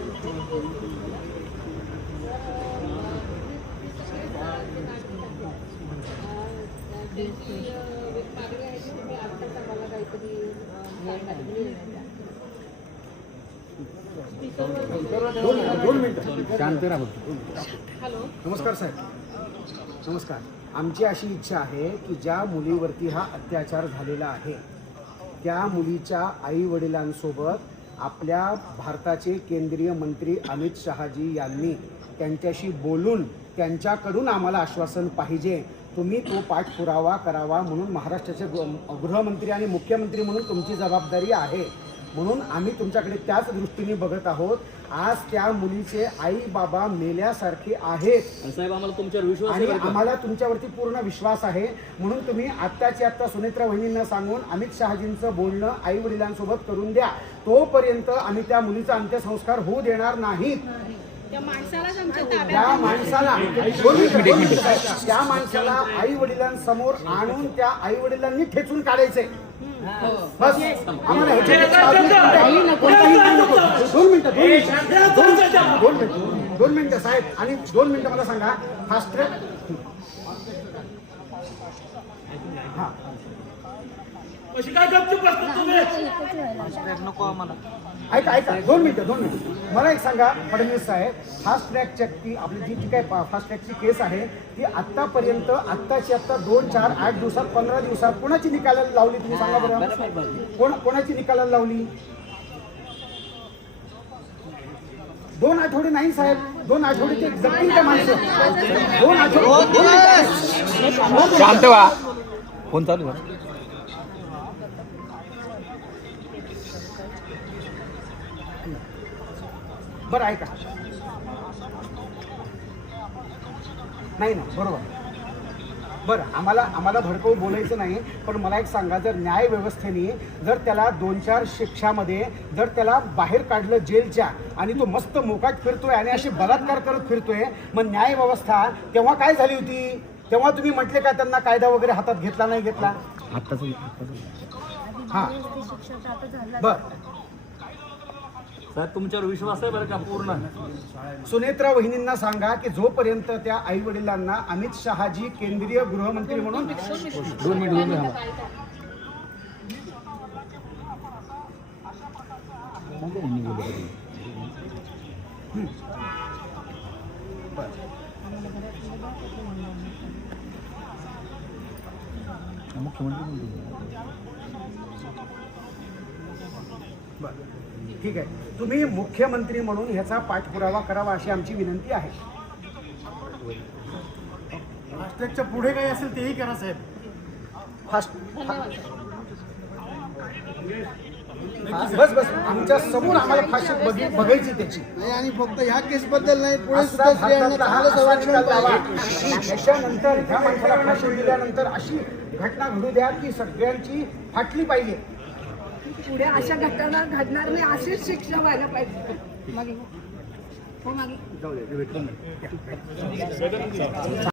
दोन मिनिटं शांत राहा. हॅलो, नमस्कार साहेब. नमस्कार. आमची अशी इच्छा आहे की ज्या मुलीवरती हा अत्याचार झालेला आहे त्या मुलीच्या आई वडिलांसोबत आपल्या भारताचे केंद्रीय मंत्री अमित शहाजी यांनी त्यांच्याशी बोलून त्यांच्याकडून आम्हाला आश्वासन पाहिजे. तुम्ही तो पाठपुरावा करावा म्हणून महाराष्ट्राचे गृहमंत्री आणि मुख्यमंत्री म्हणून तुमची जबाबदारी आहे. म्हणून आम्ही तुमच्याकडे त्याच दृष्टीने बघत आहोत. आज त्या मुलीचे आई बाबा मेल्यासारखे आहेत साहेब. आम्हाला तुमच्यावर विश्वास आणि आहे. आम्हाला तुमच्यावरती पूर्ण विश्वास आहे. म्हणून तुम्ही आत्ताची आत्ता सुनेत्रा वहिनींना सांगून अमित शहाजींचं बोलणं आई वडिलांसोबत करून द्या. तोपर्यंत आम्ही त्या मुलीचा अंत्यसंस्कार होऊ देणार नाहीत. त्या माणसाला त्या माणसाला आई वडिलांसमोर आणून त्या आई वडिलांनी ठेचून काढायचे. बस आम्हाला दोन मिनिटं साहेब. आणि 2 मिनिटं मला सांगा फास्ट ट्रॅक. हा ऐका 2 मिनिटं. मला एक सांगा फडणवीस साहेब, फास्ट ट्रॅकच्या ती आपली जी काय फास्ट ट्रॅकची केस आहे ती आत्तापर्यंत आत्ताची आत्ता 2, 4, 8 दिवसात 15 दिवसात कोणाची निकालाला लावली तुम्ही सांगा बरं. कोणाची निकालाला लावली? 2 आठवडे नाही साहेब. 2 आठवडे ते जगतील त्या माणसं. 2 आठवडे शांत व्हा. फोन चालू आहे. बरं ऐका. नाही ना बरोबर. बरं आम्हाला भडकवून बोलायचं नाही. पण मला एक सांगा, जर न्याय व्यवस्थेने जर त्याला 2-4 शिक्षामध्ये जर त्याला बाहेर काढलं जेलच्या आणि तो मस्त मोकाट फिरतोय आणि असे बलात्कार करत फिरतोय, मग न्याय व्यवस्था तेव्हा काय झाली होती? तेव्हा तुम्ही म्हटले का त्यांना कायदा वगैरे हातात घेतला नाही घेतला? हां बरं साहेब तुमच्यावर विश्वास आहे बरं का पूर्ण. सुनेत्रा वहिनींना सांगा की जोपर्यंत त्या आई वडिलांना अमित शहाजी केंद्रीय गृहमंत्री म्हणून 2 मिनिट ठीक आहे. तुम्ही मुख्यमंत्री म्हणून ह्याचा पाठपुरावा करावा अशी आमची विनंती आहे. फास्टॅगच्या पुढे काही असेल तेही करा साहेब. बस आमच्या समोर आम्हाला फाशी बघायची त्याची. आणि फक्त ह्या केस बद्दल नाही, पुढे त्याच्यानंतर ह्या माणसाला फाशी दिल्यानंतर अशी घटना घडू द्या की सगळ्यांची फाटली पाहिजे. पुढे अशा घटना घडणार नाही अशीच शिक्षा व्हायला पाहिजे. मागे जाऊ दे.